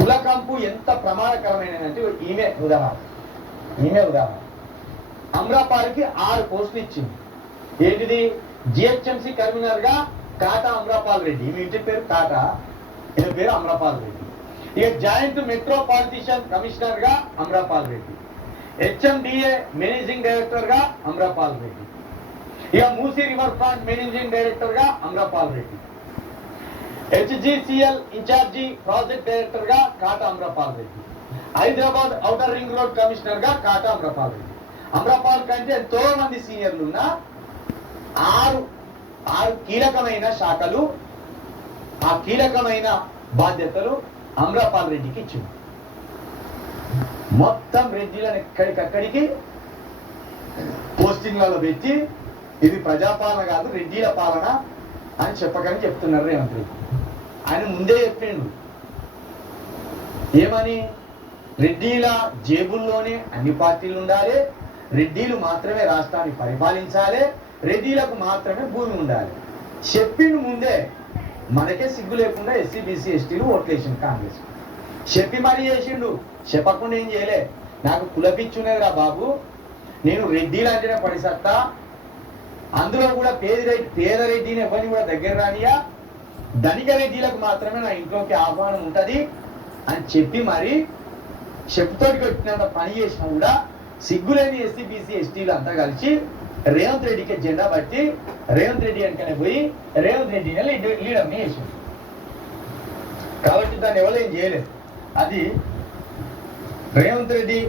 కులకంపు ఎంత ప్రమాదకరమైనదంటే ఈమె ఉదాహరణ. అమ్రాపాల్కి 6 పోస్టులు ఇచ్చింది. ఏంటిది? జిహెచ్ఎంసీ కన్వీనర్ గా కాటా అమ్రాపాల్ రెడ్డి, ఈమె ఇంటి పేరు కాటా, ఈమె పేరు అమ్రాపాల్ రెడ్డి. ఇక జాయింట్ మెట్రోపాలిటిషన్ కమిషనర్ గా Amrapali Reddy, HMDA managing director గా అమ్రాపాల్ రెడ్డి, ఇక Musi river front managing director గా Amrapali Reddy, HGCL incharge project director గా Kata Amrapali Reddy, Hyderabad outer ring road commissioner గా కాటా అమ్రాపాల్ రెడ్డి. అమ్రాపాల్ కంటే ఎంతో మంది సీనియర్లు ఉన్న 6 కీలకమైన శాఖలు, ఆ కీలకమైన బాధ్యతలు అమ్రాపాల్ రెడ్డికి ఇచ్చింది. మొత్తం రెడ్డిలను ఎక్కడికక్కడికి పోస్టింగ్లలో పెట్టి ఇది ప్రజాపాలన కాదు రెడ్డిల పాలన అని చెప్పకని చెప్తున్నారు రేవంత్ రెడ్డి. ఆయన ముందే చెప్పిండు ఏమని? రెడ్డిల జేబుల్లోనే అన్ని పార్టీలు ఉండాలి, రెడ్డిలు మాత్రమే రాష్ట్రాన్ని పరిపాలించాలి, రెడ్డిలకు మాత్రమే భూమి ఉండాలి చెప్పిండు ముందే. మనకే సిగ్గు లేకుండా ఎస్సీ బీసీ ఎస్టీలు ఓట్లేసిండు కాంగ్రెస్. చెప్పి మరీ చేసిండు, చెప్పకుండా ఏం చేయలే. నాకు కులపిచ్చునేది రా బాబు, నేను రెడ్డిలు అంటేనే పడిసత్తా, అందులో కూడా పేద రెడ్డిని ఎవరిని కూడా దగ్గర రానియా, ధనిక రెడ్డిలకు మాత్రమే నా ఇంట్లోకి ఆహ్వానం ఉంటుంది అని చెప్పి మరి చెప్పుతోటి పెట్టినంత పని చేసినా కూడా సిగ్గులేని ఎస్సీ బీసీ ఎస్టీలు అంతా కలిసి రేవంత్ రెడ్డికి జెండా బట్టి రేవంత్ రెడ్డి వెనకనే పోయి రేవంత్ రెడ్డిని లీడర్ని వేసింది. కాబట్టి దాన్ని ఎవరు ఏం చేయలేదు. అది రేవంత్ రెడ్డి